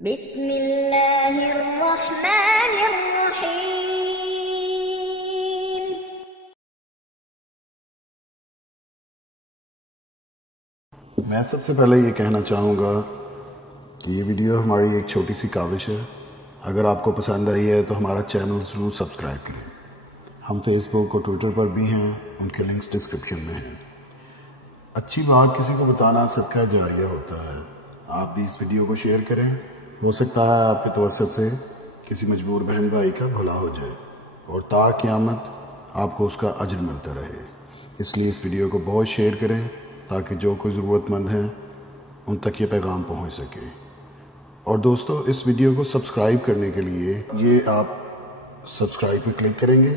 بسم اللہ الرحمن الرحیم۔ میں سب سے پہلے یہ کہنا چاہوں گا کہ یہ ویڈیو ہماری ایک چھوٹی سی کاوش ہے۔ اگر آپ کو پسند آئی ہے تو ہمارا چینل ضرور سبسکرائب کریں۔ ہم فیس بک اور ٹویٹر پر بھی ہیں، ان کے لنکس ڈسکرپشن میں ہیں۔ اچھی بات کسی کو بتانا صدقہ جاریہ ہوتا ہے۔ آپ بھی اس ویڈیو کو شیئر کریں، ہو سکتا ہے آپ کے توسط سے کسی مجبور بہن بھائی کا بھلا ہو جائے اور تا قیامت آپ کو اس کا اجر ملتا رہے۔ اس لیے اس ویڈیو کو بہت شیئر کریں تاکہ جو کوئی ضرورت مند ہیں ان تک یہ پیغام پہنچ سکے۔ اور دوستو، اس ویڈیو کو سبسکرائب کرنے کے لیے یہ آپ سبسکرائب پہ کلک کریں گے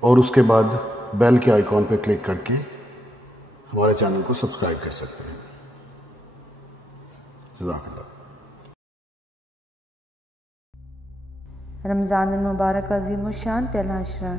اور اس کے بعد بیل کے آئیکن پہ کلک کر کے ہمارے چینل کو سبسکرائب کر سکتے ہیں۔ جزاک اللہ۔ رمضان المبارک عظیم الشان پہلا عشرہ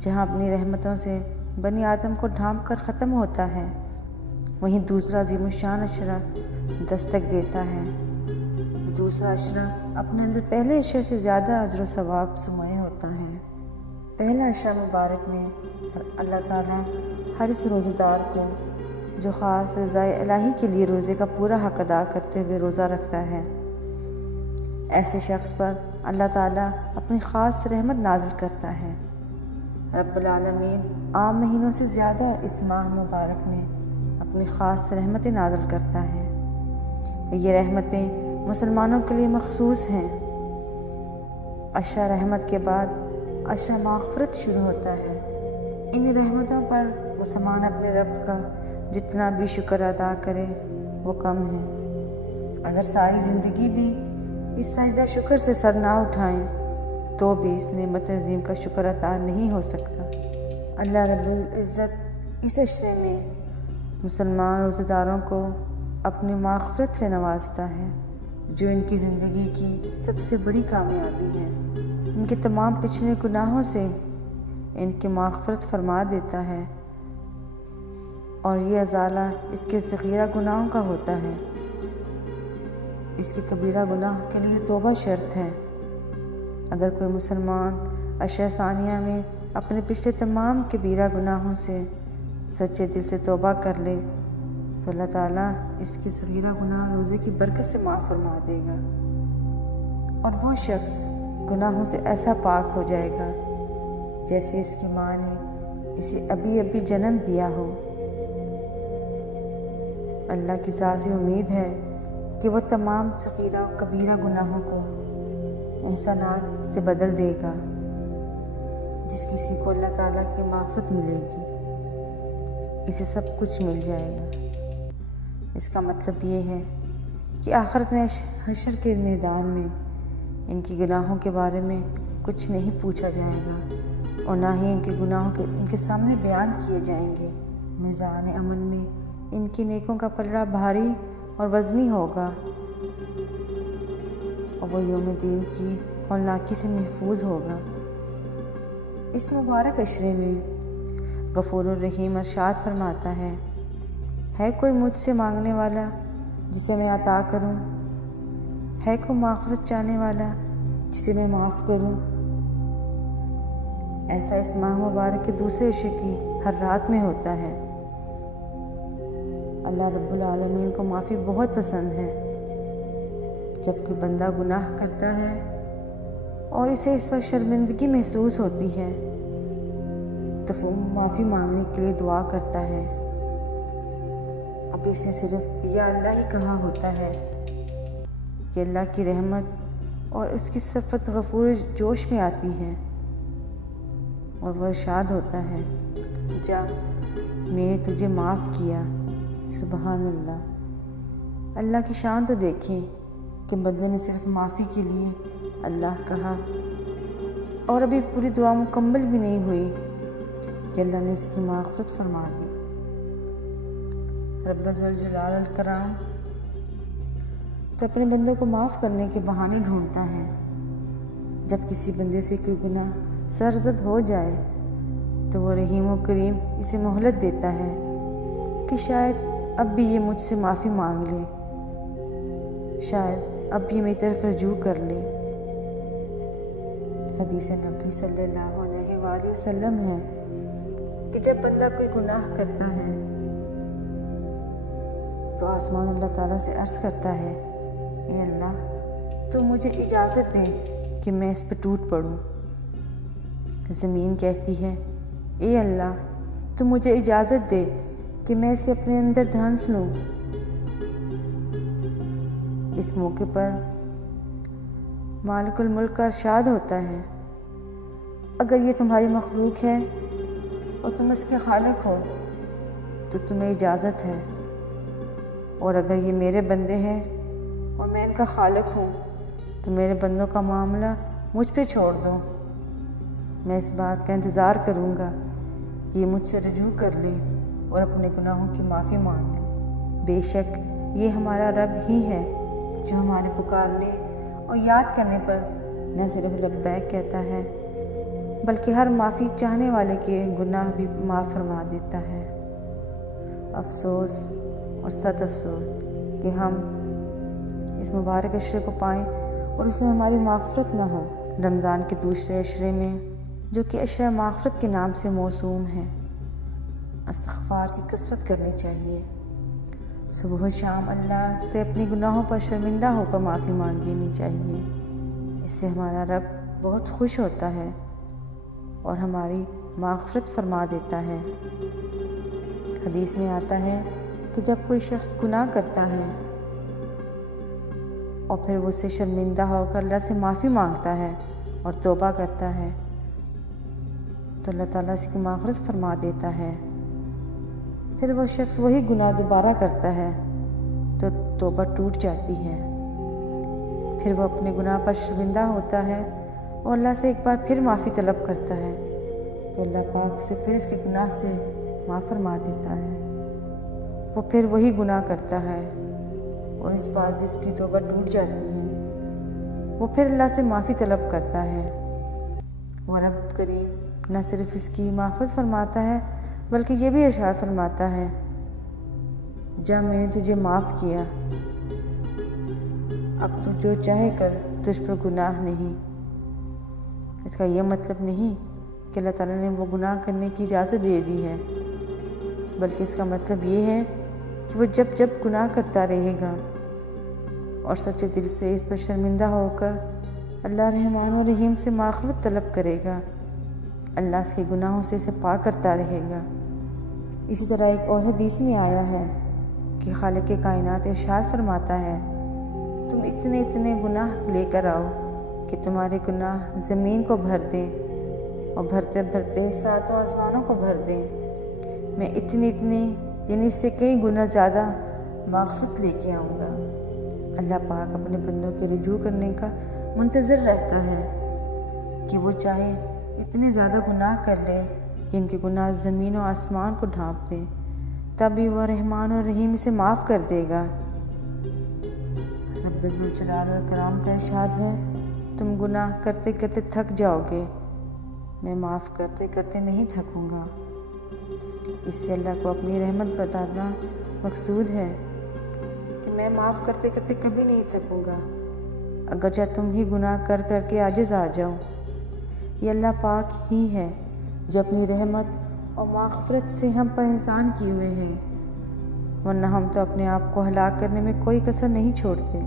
جہاں اپنی رحمتوں سے بنی آدم کو ڈھانپ کر ختم ہوتا ہے، وہیں دوسرا عظیم الشان عشرہ دستک دیتا ہے۔ دوسرا عشرہ اپنے اندر پہلے عشرے سے زیادہ اجر و ثواب سموئے ہوتا ہے۔ پہلا عشرہ مبارک میں اللہ تعالیٰ ہر اس روزہ دار کو جو خاص رضائے الہی کے لیے روزے کا پورا حق ادا کرتے ہوئے روزہ رکھتا ہے، ایسے شخص پر اللہ تعالیٰ اپنی خاص رحمت نازل کرتا ہے۔ رب العالمین عام مہینوں سے زیادہ اس ماہ مبارک میں اپنی خاص رحمتیں نازل کرتا ہے۔ یہ رحمتیں مسلمانوں کے لیے مخصوص ہیں۔ عشرہ رحمت کے بعد عشرہ مغفرت شروع ہوتا ہے۔ ان رحمتوں پر مسلمان اپنے رب کا جتنا بھی شکر ادا کرے وہ کم ہے۔ اگر ساری زندگی بھی اس سجدہ شکر سے سر نہ اٹھائیں تو بھی اس نعمت عظیم کا شکر ادا نہیں ہو سکتا۔ اللہ رب العزت اس عشرے میں مسلمان روزہ داروں کو اپنی مغفرت سے نوازتا ہے، جو ان کی زندگی کی سب سے بڑی کامیابی ہے۔ ان کے تمام پچھلے گناہوں سے ان کی مغفرت فرما دیتا ہے، اور یہ ازالہ اس کے صغیرہ گناہوں کا ہوتا ہے۔ اس کے کبیرہ گناہ کے لیے توبہ شرط ہے۔ اگر کوئی مسلمان عشرہ ثانیہ میں اپنے پچھلے تمام کبیرہ گناہوں سے سچے دل سے توبہ کر لے تو اللہ تعالیٰ اس کے صغیرہ گناہ روزے کی برکت سے معاف فرما دے گا، اور وہ شخص گناہوں سے ایسا پاک ہو جائے گا جیسے اس کی ماں نے اسے ابھی جنم دیا ہو۔ اللہ کی ذات سے امید ہے کہ وہ تمام صغیرہ و کبیرہ گناہوں کو احسانات سے بدل دے گا۔ جس کسی کو اللہ تعالیٰ کی مغفرت ملے گی اسے سب کچھ مل جائے گا۔ اس کا مطلب یہ ہے کہ آخرت میں حشر کے میدان میں ان کی گناہوں کے بارے میں کچھ نہیں پوچھا جائے گا، اور نہ ہی ان کے گناہوں ان کے سامنے بیان کیے جائیں گے۔ میزان عمل میں ان کی نیکوں کا پلڑا بھاری اور وزنی ہوگا، اور وہ یوم دین کی ہولناکی سے محفوظ ہوگا۔ اس مبارک عشرے میں غفور الرحیم ارشاد فرماتا ہے کوئی مجھ سے مانگنے والا جسے میں عطا کروں؟ ہے کوئی مغفرت چاہنے والا جسے میں معاف کروں؟ ایسا اس ماہ مبارک کے دوسرے عشرے کی ہر رات میں ہوتا ہے۔ اللہ رب العالمین کو معافی بہت پسند ہے۔ جب کوئی بندہ گناہ کرتا ہے اور اسے اس پر شرمندگی محسوس ہوتی ہے تو وہ معافی مانگنے کے لیے دعا کرتا ہے۔ اب اس نے صرف یا اللہ ہی کہا ہوتا ہے کہ اللہ کی رحمت اور اس کی صفت غفور جوش میں آتی ہے، اور وہ ارشاد ہوتا ہے جا میں نے تجھے معاف کیا۔ سبحان اللہ۔ اللہ کی شان تو دیکھیں کہ بندے نے صرف معافی کے لیے اللہ کہا، اور ابھی پوری دعا مکمل بھی نہیں ہوئی کہ اللہ نے اس کی مغفرت فرما دی۔ رب ذوالجلال الکرام تو اپنے بندوں کو معاف کرنے کے بہانے ڈھونڈتا ہے۔ جب کسی بندے سے کوئی گناہ سرزد ہو جائے تو وہ رحیم و کریم اسے مہلت دیتا ہے کہ شاید اب بھی یہ مجھ سے معافی مانگ لے، شاید اب بھی میری طرف رجوع کر لے۔ حدیث نبی صلی اللہ علیہ وآلہ وسلم ہے کہ جب بندہ کوئی گناہ کرتا ہے تو آسمان اللہ تعالیٰ سے عرض کرتا ہے، اے اللہ تو مجھے اجازت دے کہ میں اس پہ ٹوٹ پڑوں۔ زمین کہتی ہے، اے اللہ تو مجھے اجازت دے کہ میں اسے اپنے اندر دھانس لوں۔ اس موقع پر مالک الملک کا ارشاد ہوتا ہے، اگر یہ تمہاری مخلوق ہے اور تم اس کے خالق ہو تو تمہیں اجازت ہے، اور اگر یہ میرے بندے ہیں اور میں ان کا خالق ہوں تو میرے بندوں کا معاملہ مجھ پہ چھوڑ دو۔ میں اس بات کا انتظار کروں گا کہ یہ مجھ سے رجوع کر لے اور اپنے گناہوں کی معافی مانگ لے۔ بے شک یہ ہمارا رب ہی ہے جو ہمارے پکارنے اور یاد کرنے پر نہ صرف لبیک کہتا ہے بلکہ ہر معافی چاہنے والے کے گناہ بھی معاف فرما دیتا ہے۔ افسوس اور صد افسوس کہ ہم اس مبارک عشرے کو پائیں اور اس میں ہماری مغفرت نہ ہو۔ رمضان کے دوسرے عشرے میں جو کہ عشرہ مغفرت کے نام سے موسوم ہے، استغفار کی کثرت کرنی چاہیے۔ صبح و شام اللہ سے اپنی گناہوں پر شرمندہ ہو کر معافی مانگ لینی چاہیے۔ اس سے ہمارا رب بہت خوش ہوتا ہے اور ہماری مغفرت فرما دیتا ہے۔ حدیث میں آتا ہے کہ جب کوئی شخص گناہ کرتا ہے اور پھر وہ اس سے شرمندہ ہو کر اللہ سے معافی مانگتا ہے اور توبہ کرتا ہے تو اللہ تعالیٰ اس کی مغفرت فرما دیتا ہے۔ پھر وہ شخص وہی گناہ دوبارہ کرتا ہے تو توبہ ٹوٹ جاتی ہے۔ پھر وہ اپنے گناہ پر شرمندہ ہوتا ہے اور اللہ سے ایک بار پھر معافی طلب کرتا ہے تو اللہ پاک اسے پھر اس کے گناہ سے معاف فرما دیتا ہے۔ وہ پھر وہی گناہ کرتا ہے اور اس بار بھی اس کی توبہ ٹوٹ جاتی ہے۔ وہ پھر اللہ سے معافی طلب کرتا ہے اور رب کریم نہ صرف اس کی معافت فرماتا ہے بلکہ یہ بھی ارشاد فرماتا ہے، جب میں نے تجھے معاف کیا اب تو جو چاہے کر، تجھ پر گناہ نہیں۔ اس کا یہ مطلب نہیں کہ اللہ تعالیٰ نے وہ گناہ کرنے کی اجازت دے دی ہے، بلکہ اس کا مطلب یہ ہے کہ وہ جب جب گناہ کرتا رہے گا اور سچے دل سے اس پر شرمندہ ہو کر اللہ رحمان و رحیم سے مغفرت طلب کرے گا، اللہ اس کے گناہوں سے اسے پاک کرتا رہے گا۔ اسی طرح ایک اور حدیث میں آیا ہے کہ خالق کائنات ارشاد فرماتا ہے، تم اتنے اتنے گناہ لے کر آؤ کہ تمہارے گناہ زمین کو بھر دیں اور بھرتے بھرتے ساتوں آسمانوں کو بھر دیں۔ میں اتنے یعنی اس سے کئی گنا زیادہ مغفرت لے کے آؤں گا۔ اللہ پاک اپنے بندوں کے رجوع کرنے کا منتظر رہتا ہے کہ وہ چاہے اتنے زیادہ گناہ کر لے کہ ان کے گناہ زمین و آسمان کو ڈھانپ دیں، تبھی وہ رحمان و رحیم اسے معاف کر دے گا۔ رب ذوالجلال والاکرام کا ارشاد ہے، تم گناہ کرتے کرتے تھک جاؤ گے، میں معاف کرتے کرتے نہیں تھکوں گا۔ اس سے اللہ کو اپنی رحمت بتانا مقصود ہے کہ میں معاف کرتے کرتے کبھی نہیں تھکوں گا، اگرچہ تم ہی گناہ کر کر کے عاجز آ جاؤ۔ یہ اللہ پاک ہی ہے جو اپنی رحمت اور مغفرت سے ہم پر احسان کیے ہوئے ہیں، ورنہ ہم تو اپنے آپ کو ہلاک کرنے میں کوئی کسر نہیں چھوڑتے۔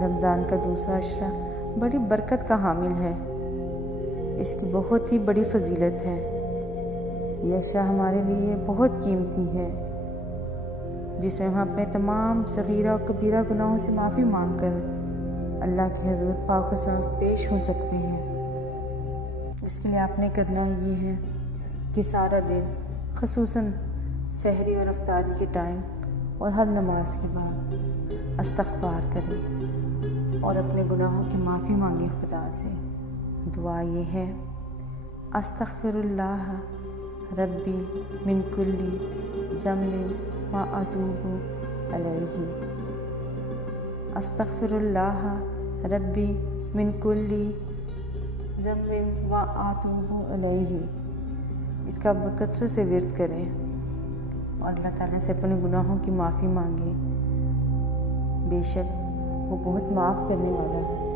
رمضان کا دوسرا عشرہ بڑی برکت کا حامل ہے، اس کی بہت ہی بڑی فضیلت ہے۔ یہ عشرہ ہمارے لیے بہت قیمتی ہے، جس میں ہم اپنے تمام صغیرہ اور کبیرہ گناہوں سے معافی مانگ کر اللہ کے حضور پاک و صاف پیش ہو سکتے ہیں۔ اس کے لیے آپ نے کرنا یہ ہے کہ سارا دن خصوصاً سحری اور افطاری کے ٹائم اور ہر نماز کے بعد استغفار کریں اور اپنے گناہوں کی معافی مانگیں خدا سے۔ دعا یہ ہے، استغفر اللہ ربی من کلی ذنب و اتوب الیہ۔ استغفر اللہ ربی من کلی ذنب و اتوب الیہ۔ اس کا کثرت سے ورد کریں اور اللہ تعالیٰ سے اپنے گناہوں کی معافی مانگیں۔ بے شک وہ بہت معاف کرنے والا ہے۔